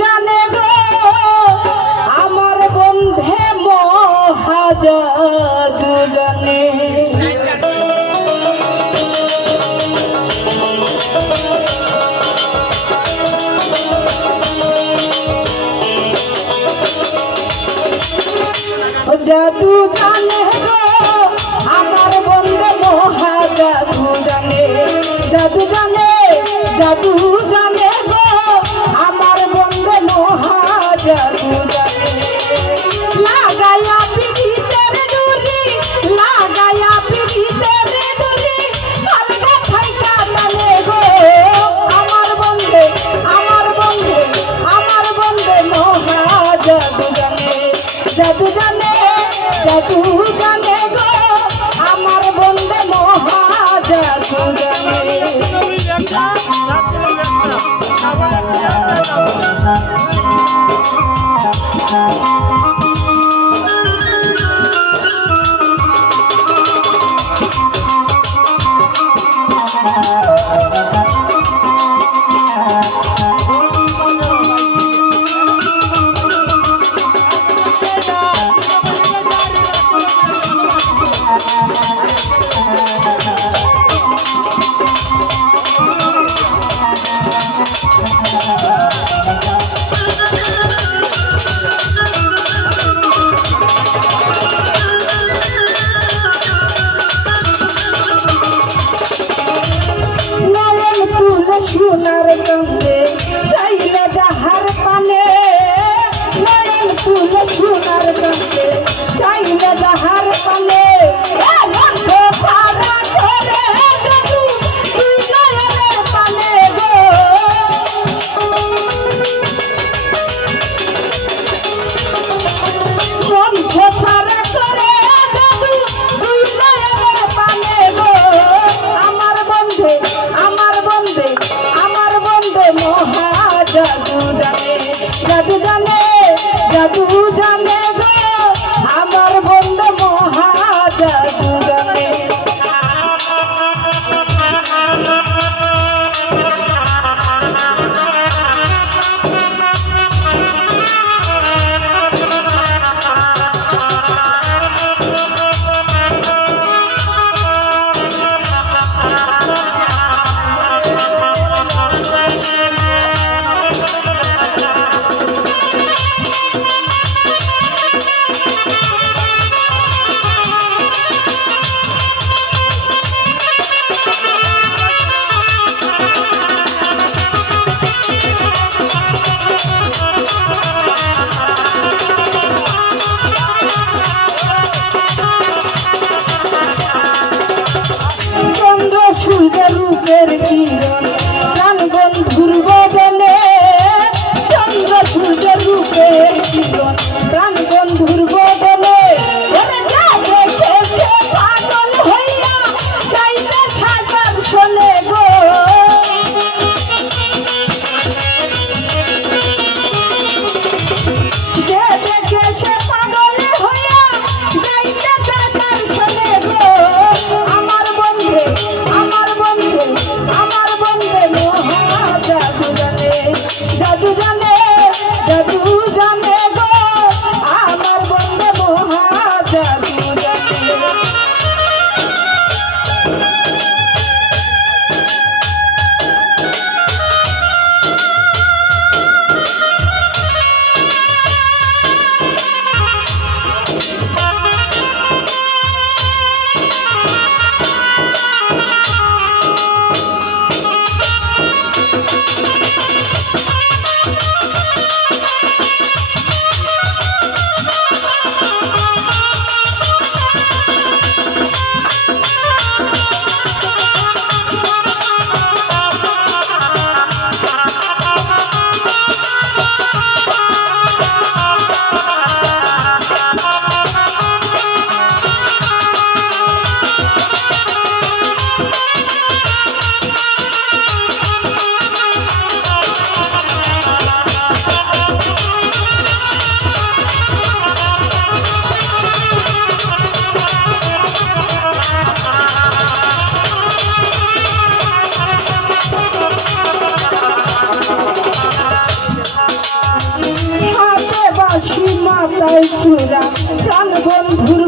জানে গো আমার বন্ধে মহাজাদু জানে। জাদু জানে গো আমার বন্ধে মহাজাদু জানে। জাদু জানে, জাদু জানে গো আমার বন্ধে মহাজাদু জানে। লাগায়া পিড়িতের ডুরি, লাগায়া পিড়িতের ডুরি, আলগা থাইকা জানে গো আমার বন্ধে, আমার বন্ধে, আমার বন্ধে মহাজাদু জানে। জাদু জানে, জাদু জানে গো আমার বন্ধে মহাজাদু জানে। সোনার গন্ধে চাইলে যাহার পানে, নয়ন তুলে সোনার গন্ধে চাইলে যাহার পানে। গন্ধ ছাড়া করে জাদু তুই নয়নের পানে গো। গন্ধ ছাড়া করে জাদু তুই নয়নের পানে গো আমার বন্ধে, আমার বন্ধে, আমার বন্ধে মহাজাদু জানে। জাদু জানে, জাদু জানে গো আমার বন্ধে মহাজাদু জানে। চূড়া প্রাণ বন্ধুর